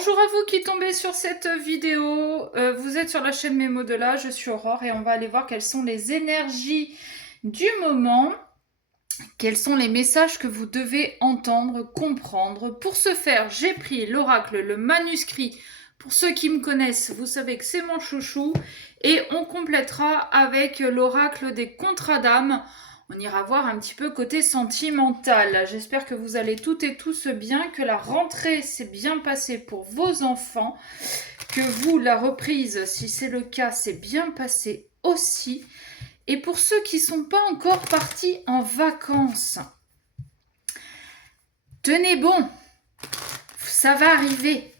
Bonjour à vous qui tombez sur cette vidéo. Vous êtes sur la chaîne Mémo de là, je suis Aurore et on va aller voir quelles sont les énergies du moment, quels sont les messages que vous devez entendre, comprendre. Pour ce faire, j'ai pris l'oracle, le manuscrit. Pour ceux qui me connaissent, vous savez que c'est mon chouchou. Et on complétera avec l'oracle des contrats d'âme. On ira voir un petit peu côté sentimental. J'espère que vous allez toutes et tous bien, que la rentrée s'est bien passée pour vos enfants, que vous, la reprise, si c'est le cas, s'est bien passée aussi. Et pour ceux qui ne sont pas encore partis en vacances, tenez bon, ça va arriver.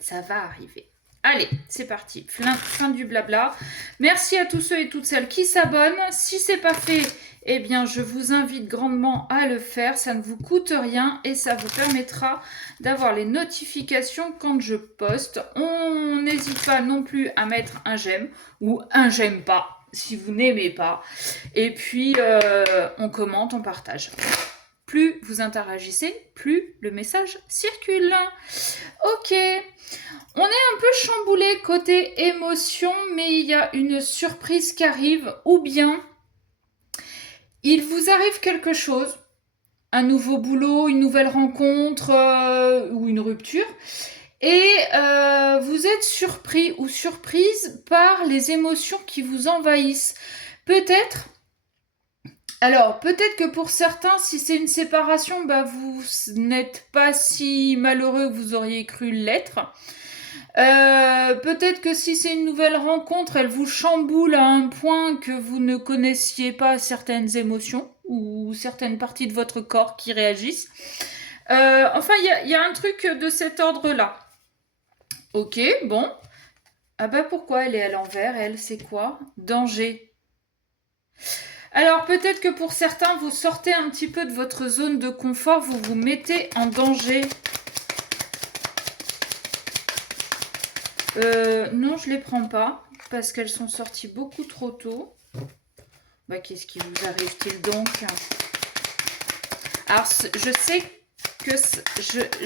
Ça va arriver. Allez, c'est parti. Fin du blabla. Merci à tous ceux et toutes celles qui s'abonnent. Si ce n'est pas fait, eh bien, je vous invite grandement à le faire. Ça ne vous coûte rien et ça vous permettra d'avoir les notifications quand je poste. On n'hésite pas non plus à mettre un j'aime ou un j'aime pas si vous n'aimez pas. Et puis, on commente, on partage. Plus vous interagissez, plus le message circule. Ok. On est un peu chamboulé côté émotion, mais il y a une surprise qui arrive, ou bien il vous arrive quelque chose, un nouveau boulot, une nouvelle rencontre ou une rupture, et vous êtes surpris ou surprise par les émotions qui vous envahissent. Peut-être que pour certains, si c'est une séparation, vous n'êtes pas si malheureux que vous auriez cru l'être. Peut-être que si c'est une nouvelle rencontre, elle vous chamboule à un point que vous ne connaissiez pas certaines émotions ou certaines parties de votre corps qui réagissent. Enfin, il y a un truc de cet ordre-là. Ok, bon. Ah pourquoi elle est à l'envers? Elle, c'est quoi? Danger. Alors, peut-être que pour certains, vous sortez un petit peu de votre zone de confort, vous vous mettez en danger. Non, je les prends pas parce qu'elles sont sorties beaucoup trop tôt. Qu'est-ce qui vous arrive-t-il donc? Alors, je sais que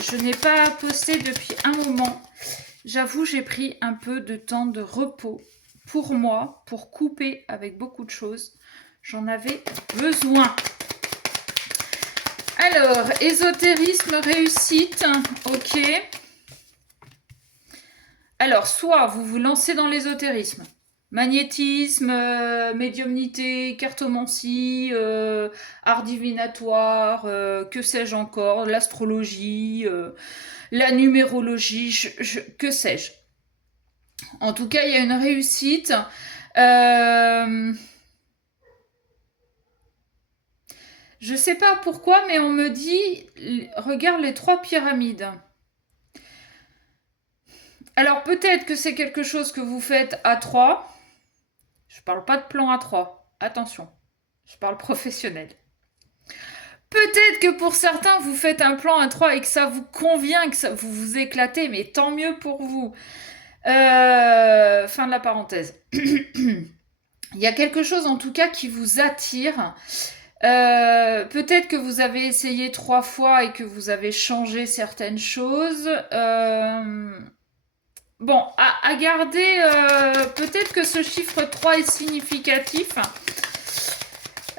je n'ai pas posté depuis un moment. J'avoue, j'ai pris un peu de temps de repos pour moi, pour couper avec beaucoup de choses. J'en avais besoin. Alors, ésotérisme, réussite, ok. Alors, soit vous vous lancez dans l'ésotérisme, magnétisme, médiumnité, cartomancie, art divinatoire, que sais-je encore, l'astrologie, la numérologie, que sais-je. En tout cas, il y a une réussite. Je ne sais pas pourquoi, mais on me dit, regarde les 3 pyramides. Alors peut-être que c'est quelque chose que vous faites à 3. Je parle pas de plan à 3. Attention, je parle professionnel. Peut-être que pour certains, vous faites un plan à 3 et que ça vous convient, que ça, vous vous éclatez, mais tant mieux pour vous. Fin de la parenthèse. Il y a quelque chose en tout cas qui vous attire. Peut-être que vous avez essayé 3 fois et que vous avez changé certaines choses. Bon, à garder, peut-être que ce chiffre 3 est significatif.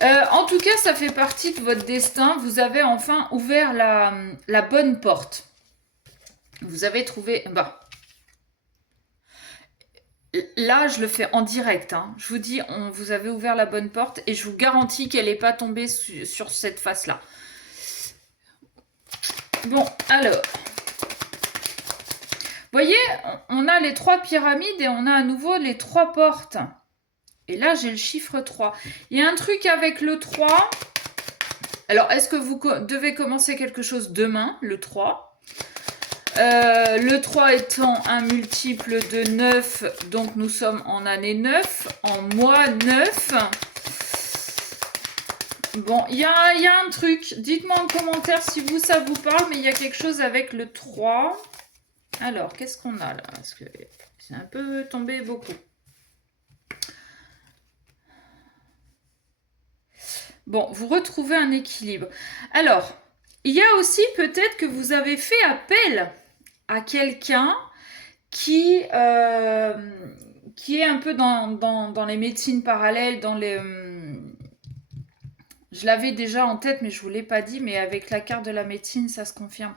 En tout cas, ça fait partie de votre destin. Vous avez enfin ouvert la bonne porte. Vous avez trouvé... Là, je le fais en direct. Je vous dis, vous avez ouvert la bonne porte et je vous garantis qu'elle n'est pas tombée sur cette face-là. Bon, alors... Vous voyez, on a les 3 pyramides et on a à nouveau les 3 portes. Et là, j'ai le chiffre 3. Il y a un truc avec le 3. Alors, est-ce que vous devez commencer quelque chose demain, le 3 le 3 étant un multiple de 9, donc nous sommes en année 9, en mois 9. Bon, il y a un truc. Dites-moi en commentaire si ça vous parle, mais il y a quelque chose avec le 3. Alors, qu'est-ce qu'on a là? Parce que c'est un peu tombé beaucoup. Bon, vous retrouvez un équilibre. Alors, il y a aussi peut-être que vous avez fait appel à quelqu'un qui est un peu dans les médecines parallèles, dans les... je l'avais déjà en tête, mais je ne vous l'ai pas dit, mais avec la carte de la médecine, ça se confirme.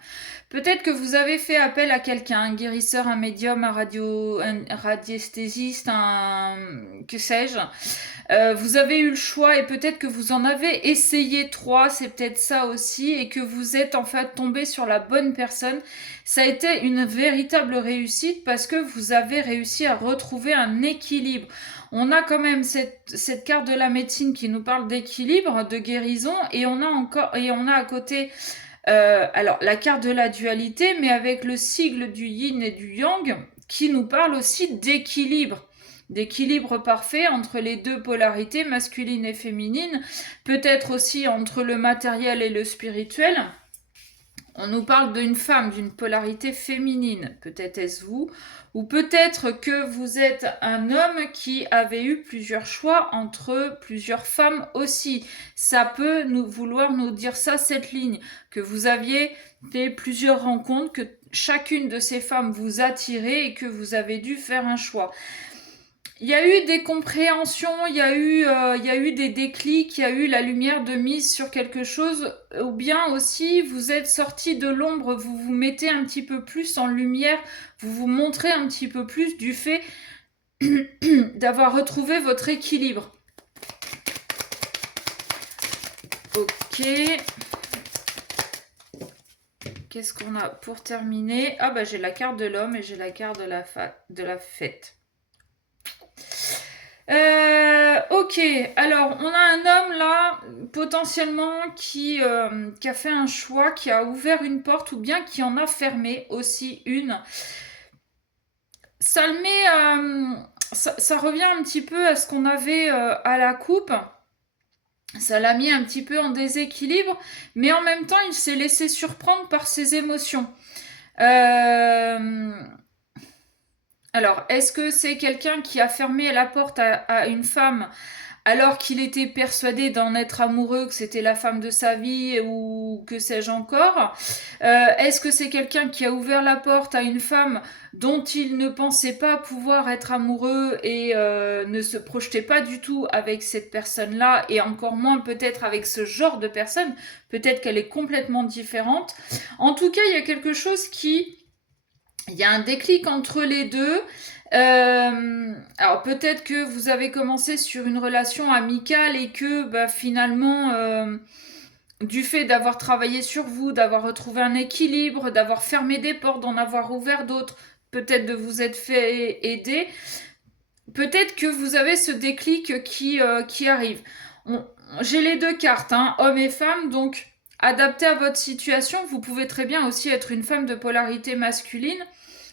Peut-être que vous avez fait appel à quelqu'un, un guérisseur, un médium, un radiesthésiste, que sais-je. Vous avez eu le choix et peut-être que vous en avez essayé 3, c'est peut-être ça aussi, et que vous êtes en fait tombé sur la bonne personne. Ça a été une véritable réussite parce que vous avez réussi à retrouver un équilibre. On a quand même cette carte de la médecine qui nous parle d'équilibre, de guérison, et on a à côté alors la carte de la dualité, mais avec le sigle du yin et du yang qui nous parle aussi d'équilibre parfait entre les deux polarités, masculine et féminine, peut-être aussi entre le matériel et le spirituel. On nous parle d'une femme, d'une polarité féminine. Peut-être est-ce vous, ou peut-être que vous êtes un homme qui avait eu plusieurs choix entre plusieurs femmes aussi. Ça peut vouloir nous dire ça, cette ligne, que vous aviez fait plusieurs rencontres, que chacune de ces femmes vous attirait et que vous avez dû faire un choix. Il y a eu des compréhensions, il y a eu des déclics, il y a eu la lumière de mise sur quelque chose, ou bien aussi vous êtes sorti de l'ombre, vous vous mettez un petit peu plus en lumière, vous vous montrez un petit peu plus du fait d'avoir retrouvé votre équilibre. Ok. Qu'est-ce qu'on a pour terminer? Ah bah j'ai la carte de l'homme et j'ai la carte de la fête. Ok, alors on a un homme là, potentiellement, qui a fait un choix, qui a ouvert une porte ou bien qui en a fermé aussi une. Ça le met, ça revient un petit peu à ce qu'on avait à la coupe. Ça l'a mis un petit peu en déséquilibre, mais en même temps il s'est laissé surprendre par ses émotions. Alors, est-ce que c'est quelqu'un qui a fermé la porte à une femme alors qu'il était persuadé d'en être amoureux, que c'était la femme de sa vie ou que sais-je encore? Est-ce que c'est quelqu'un qui a ouvert la porte à une femme dont il ne pensait pas pouvoir être amoureux et ne se projetait pas du tout avec cette personne-là et encore moins peut-être avec ce genre de personne? Peut-être qu'elle est complètement différente. En tout cas, il y a quelque chose il y a un déclic entre les deux. Alors peut-être que vous avez commencé sur une relation amicale et que finalement, du fait d'avoir travaillé sur vous, d'avoir retrouvé un équilibre, d'avoir fermé des portes, d'en avoir ouvert d'autres, peut-être de vous être fait aider, peut-être que vous avez ce déclic qui arrive. J'ai les deux cartes, hein, homme et femme, donc adapté à votre situation. Vous pouvez très bien aussi être une femme de polarité masculine.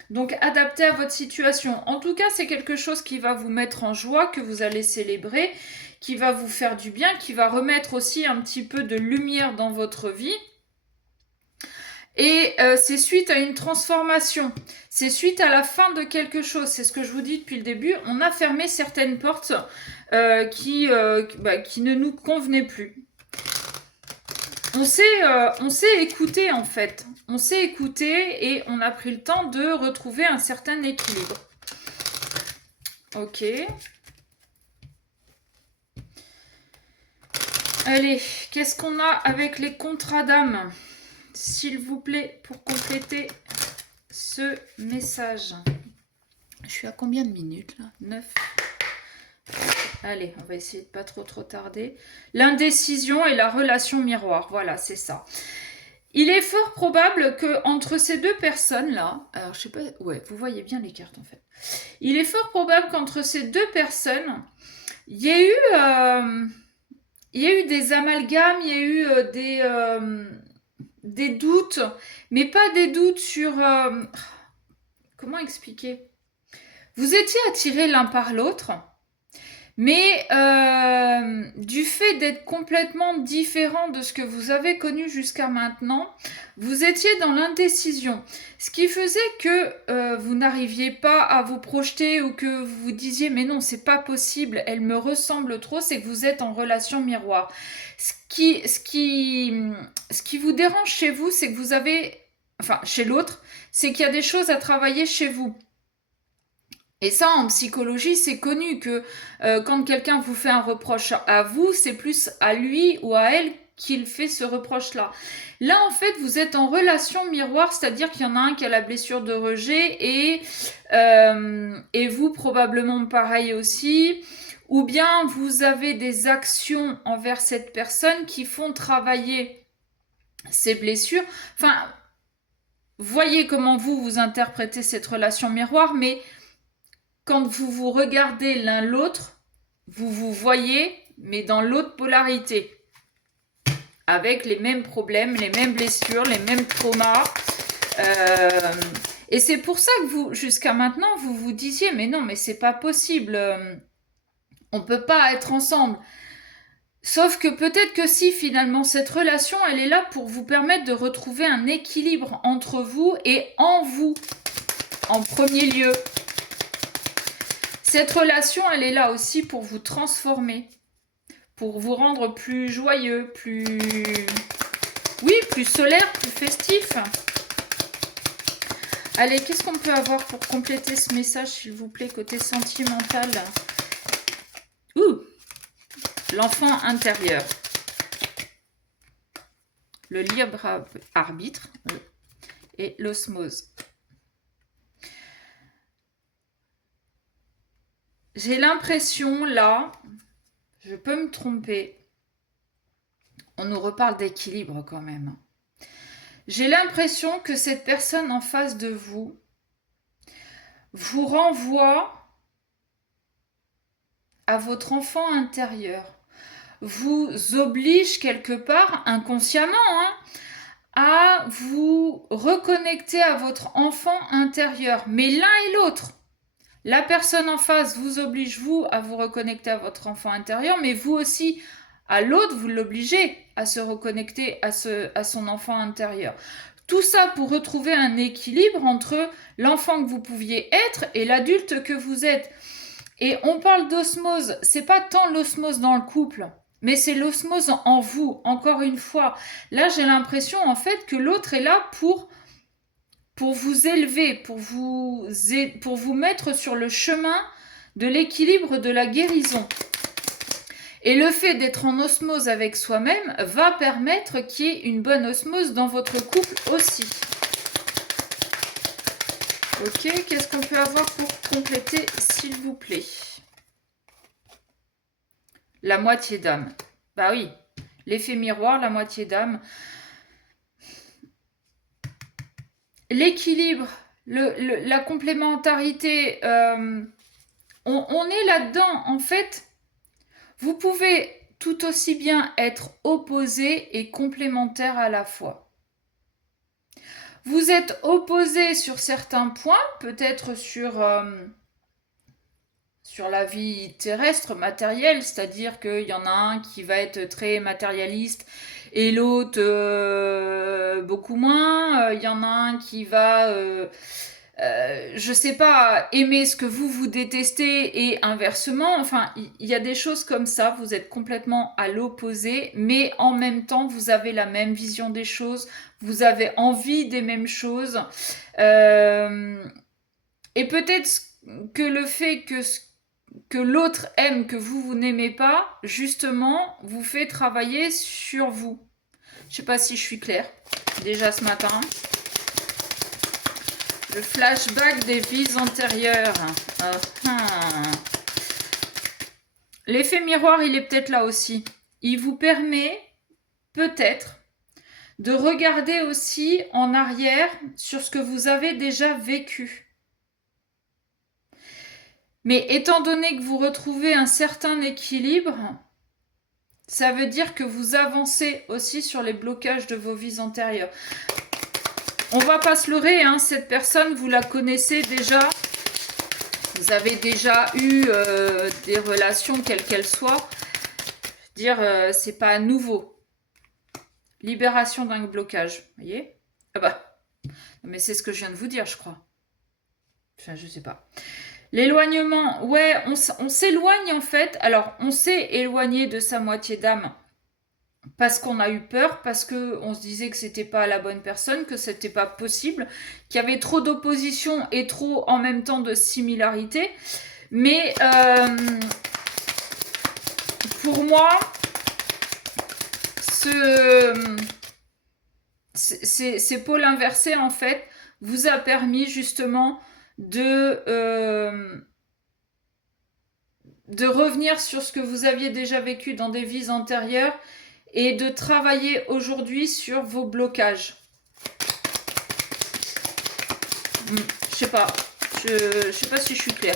Donc adapté à votre situation. En tout cas, c'est quelque chose qui va vous mettre en joie, que vous allez célébrer, qui va vous faire du bien, qui va remettre aussi un petit peu de lumière dans votre vie. Et c'est suite à une transformation. C'est suite à la fin de quelque chose. C'est ce que je vous dis depuis le début. On a fermé certaines portes qui ne nous convenaient plus. On s'est écouté en fait. On s'est écouté et on a pris le temps de retrouver un certain équilibre. Ok. Allez, qu'est-ce qu'on a avec les contrats d'âme? S'il vous plaît, pour compléter ce message. Je suis à combien de minutes là? 9. Allez, on va essayer de pas trop tarder. L'indécision et la relation miroir. Voilà, c'est ça. Il est fort probable que entre ces deux personnes-là, alors je sais pas, ouais, vous voyez bien les cartes en fait. Il est fort probable qu'entre ces deux personnes, il y a eu des amalgames, il y a eu des doutes, mais pas des doutes sur... comment expliquer? Vous étiez attirés l'un par l'autre, mais du fait d'être complètement différent de ce que vous avez connu jusqu'à maintenant, vous étiez dans l'indécision. Ce qui faisait que vous n'arriviez pas à vous projeter ou que vous vous disiez « mais non, c'est pas possible, elle me ressemble trop », c'est que vous êtes en relation miroir. Ce qui vous dérange chez vous, c'est que vous avez enfin chez l'autre, c'est qu'il y a des choses à travailler chez vous. Et ça, en psychologie, c'est connu que quand quelqu'un vous fait un reproche à vous, c'est plus à lui ou à elle qu'il fait ce reproche-là. Là, en fait, vous êtes en relation miroir, c'est-à-dire qu'il y en a un qui a la blessure de rejet et vous probablement pareil aussi. Ou bien vous avez des actions envers cette personne qui font travailler ces blessures. Enfin, voyez comment vous interprétez cette relation miroir, mais quand vous vous regardez l'un l'autre, vous vous voyez, mais dans l'autre polarité, avec les mêmes problèmes, les mêmes blessures, les mêmes traumas. Et c'est pour ça que vous, jusqu'à maintenant, vous vous disiez, mais non, mais c'est pas possible, on peut pas être ensemble. Sauf que peut-être que si finalement cette relation, elle est là pour vous permettre de retrouver un équilibre entre vous et en vous, en premier lieu. Cette relation, elle est là aussi pour vous transformer, pour vous rendre plus joyeux, plus... Oui, plus solaire, plus festif. Allez, qu'est-ce qu'on peut avoir pour compléter ce message, s'il vous plaît, côté sentimental? Ouh, l'enfant intérieur. Le libre arbitre et l'osmose. J'ai l'impression, là, je peux me tromper, on nous reparle d'équilibre quand même. J'ai l'impression que cette personne en face de vous renvoie à votre enfant intérieur, vous oblige quelque part, inconsciemment, à vous reconnecter à votre enfant intérieur, mais l'un et l'autre. La personne en face vous oblige, vous, à vous reconnecter à votre enfant intérieur, mais vous aussi, à l'autre, vous l'obligez à se reconnecter à son enfant intérieur. Tout ça pour retrouver un équilibre entre l'enfant que vous pouviez être et l'adulte que vous êtes. Et on parle d'osmose, c'est pas tant l'osmose dans le couple, mais c'est l'osmose en vous, encore une fois. Là, j'ai l'impression, en fait, que l'autre est là pour vous élever, pour vous mettre sur le chemin de l'équilibre, de la guérison. Et le fait d'être en osmose avec soi-même va permettre qu'il y ait une bonne osmose dans votre couple aussi. Ok, qu'est-ce qu'on peut avoir pour compléter, s'il vous plaît? La moitié d'âme. Bah oui, l'effet miroir, la moitié d'âme. L'équilibre, la complémentarité, on est là-dedans. En fait, vous pouvez tout aussi bien être opposés et complémentaires à la fois. Vous êtes opposés sur certains points, peut-être sur la vie terrestre, matérielle, c'est-à-dire qu'il y en a un qui va être très matérialiste et l'autre beaucoup moins. Il y en a un qui va, je sais pas, aimer ce que vous détestez et inversement. Enfin, il y a des choses comme ça, vous êtes complètement à l'opposé, mais en même temps, vous avez la même vision des choses, vous avez envie des mêmes choses. Et peut-être que le fait que l'autre aime que vous n'aimez pas, justement, vous fait travailler sur vous. Je sais pas si je suis claire, déjà ce matin. Le flashback des vies antérieures. L'effet miroir, il est peut-être là aussi. Il vous permet, peut-être, de regarder aussi en arrière sur ce que vous avez déjà vécu. Mais étant donné que vous retrouvez un certain équilibre, ça veut dire que vous avancez aussi sur les blocages de vos vies antérieures. On va pas se leurrer, cette personne, vous la connaissez déjà. Vous avez déjà eu des relations, quelles qu'elles soient. Je veux dire, c'est pas nouveau. Libération d'un blocage, vous voyez? Ah bah, mais c'est ce que je viens de vous dire, je crois. Enfin, je sais pas. L'éloignement, ouais, on s'éloigne en fait. Alors, on s'est éloigné de sa moitié d'âme parce qu'on a eu peur, parce qu'on se disait que c'était pas la bonne personne, que c'était pas possible, qu'il y avait trop d'opposition et trop en même temps de similarité. Mais pour moi, ces pôles inversés, en fait, vous a permis justement de revenir sur ce que vous aviez déjà vécu dans des vies antérieures et de travailler aujourd'hui sur vos blocages. Je sais pas. Je sais pas si je suis claire.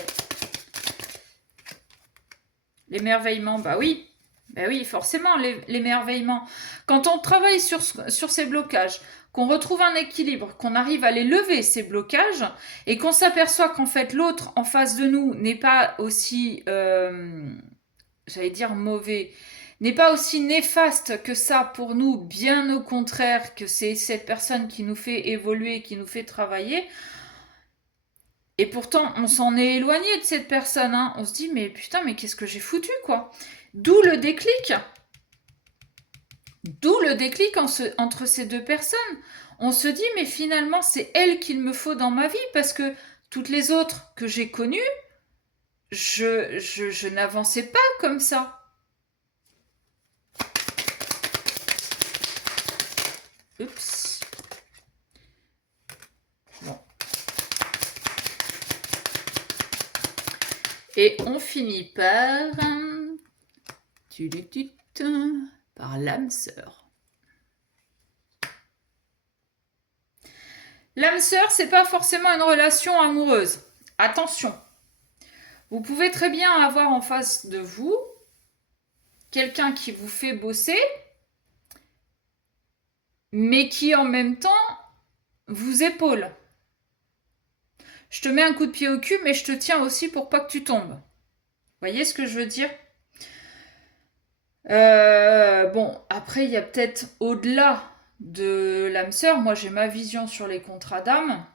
L'émerveillement, bah oui. Bah oui, forcément, l'émerveillement. Quand on travaille sur ces blocages, qu'on retrouve un équilibre, qu'on arrive à les lever, ces blocages, et qu'on s'aperçoit qu'en fait l'autre en face de nous n'est pas aussi, j'allais dire mauvais, n'est pas aussi néfaste que ça pour nous, bien au contraire, que c'est cette personne qui nous fait évoluer, qui nous fait travailler. Et pourtant, on s'en est éloigné de cette personne. Hein. On se dit, mais putain, mais qu'est-ce que j'ai foutu, quoi. D'où le déclic. D'où le déclic entre ces deux personnes. On se dit, mais finalement, c'est elle qu'il me faut dans ma vie, parce que toutes les autres que j'ai connues, je n'avançais pas comme ça. Oups. Bon. Et on finit par l'âme sœur. L'âme sœur, c'est pas forcément une relation amoureuse. Attention. Vous pouvez très bien avoir en face de vous quelqu'un qui vous fait bosser, mais qui en même temps vous épaule. Je te mets un coup de pied au cul, mais je te tiens aussi pour pas que tu tombes. Vous voyez ce que je veux dire ? Bon, après, il y a peut-être au-delà de l'âme sœur. Moi, j'ai ma vision sur les contrats d'âme.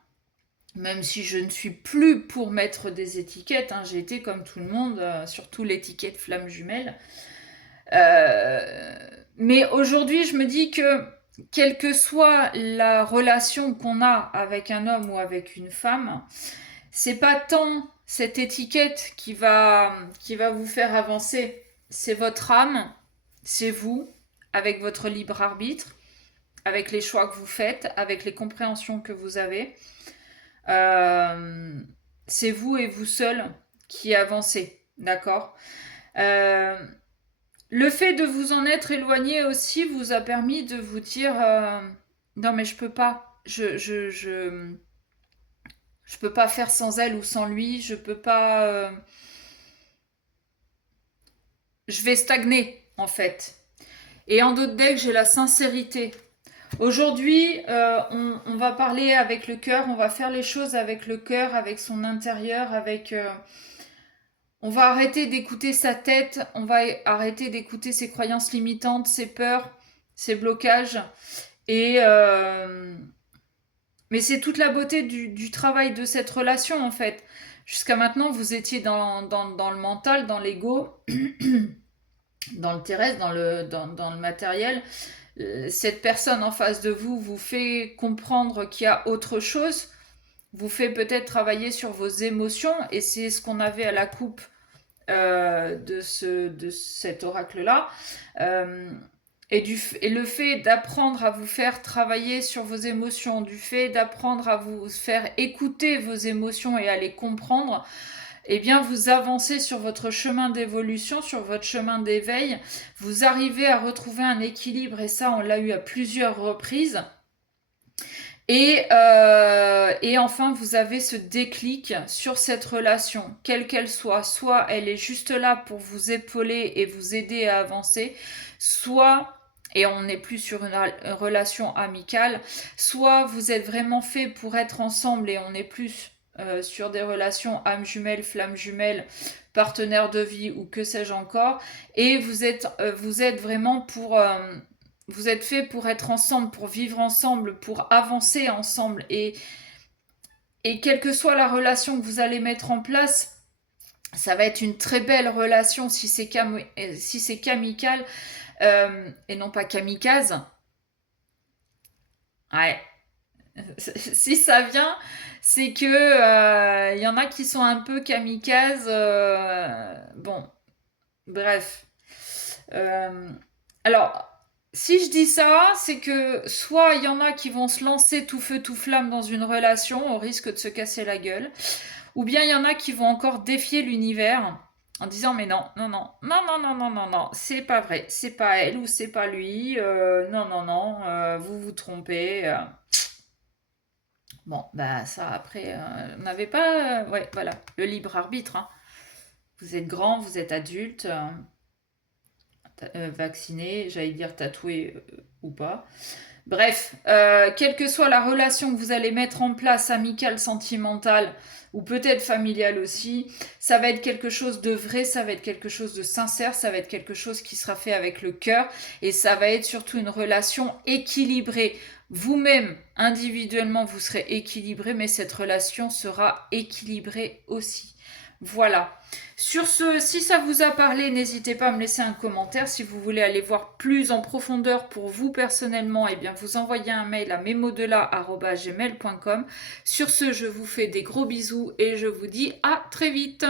Même si je ne suis plus pour mettre des étiquettes, hein, j'ai été comme tout le monde, surtout l'étiquette flamme jumelle. Mais aujourd'hui, je me dis que quelle que soit la relation qu'on a avec un homme ou avec une femme, c'est pas tant cette étiquette qui va vous faire avancer, c'est votre âme, c'est vous, avec votre libre arbitre, avec les choix que vous faites, avec les compréhensions que vous avez. C'est vous et vous seul qui avancez, d'accord ? Le fait de vous en être éloigné aussi vous a permis de vous dire non mais je peux pas, je peux pas faire sans elle ou sans lui, je peux pas, je vais stagner en fait. Et en d'autres decks, j'ai la sincérité. Aujourd'hui, on va parler avec le cœur, on va faire les choses avec le cœur, avec son intérieur, avec... on va arrêter d'écouter sa tête, on va arrêter d'écouter ses croyances limitantes, ses peurs, ses blocages. Et mais c'est toute la beauté du travail de cette relation en fait. Jusqu'à maintenant, vous étiez dans le mental, dans l'ego, dans le terrestre, dans le matériel. Cette personne en face de vous vous fait comprendre qu'il y a autre chose, vous fait peut-être travailler sur vos émotions, et c'est ce qu'on avait à la coupe de cet oracle-là. Et le fait d'apprendre à vous faire travailler sur vos émotions, du fait d'apprendre à vous faire écouter vos émotions et à les comprendre, eh bien vous avancez sur votre chemin d'évolution, sur votre chemin d'éveil, vous arrivez à retrouver un équilibre, et ça on l'a eu à plusieurs reprises. Et enfin, vous avez ce déclic sur cette relation, quelle qu'elle soit elle est juste là pour vous épauler et vous aider à avancer, soit, et on n'est plus sur une relation amicale, soit vous êtes vraiment fait pour être ensemble et on est plus sur des relations âme jumelle, flamme jumelle, partenaire de vie ou que sais-je encore, et vous êtes vraiment pour... vous êtes fait pour être ensemble, pour vivre ensemble, pour avancer ensemble. Et quelle que soit la relation que vous allez mettre en place, Ça va être une très belle relation si c'est camical et non pas kamikaze. Ouais. Si ça vient, c'est que y en a qui sont un peu kamikazes. Bon, bref. Euh, alors, si je dis ça, c'est que soit il y en a qui vont se lancer tout feu tout flamme dans une relation au risque de se casser la gueule, ou bien il y en a qui vont encore défier l'univers en disant mais non, non, non, non, non, non, non, non, non, c'est pas vrai, c'est pas elle ou c'est pas lui, non, non, non, vous vous trompez. Bon, bah ça après, on n'avait pas, ouais, voilà, le libre arbitre. Hein. Vous êtes grand, vous êtes adulte, vacciné, j'allais dire tatoué ou pas. Bref, quelle que soit la relation que vous allez mettre en place, amicale, sentimentale, ou peut-être familiale aussi, ça va être quelque chose de vrai, ça va être quelque chose de sincère, ça va être quelque chose qui sera fait avec le cœur, et ça va être surtout une relation équilibrée. Vous-même, individuellement, vous serez équilibré, mais cette relation sera équilibrée aussi. Voilà. Sur ce, si ça vous a parlé, n'hésitez pas à me laisser un commentaire. Si vous voulez aller voir plus en profondeur pour vous personnellement, eh bien vous envoyez un mail à memodela@gmail.com. Sur ce, je vous fais des gros bisous et je vous dis à très vite.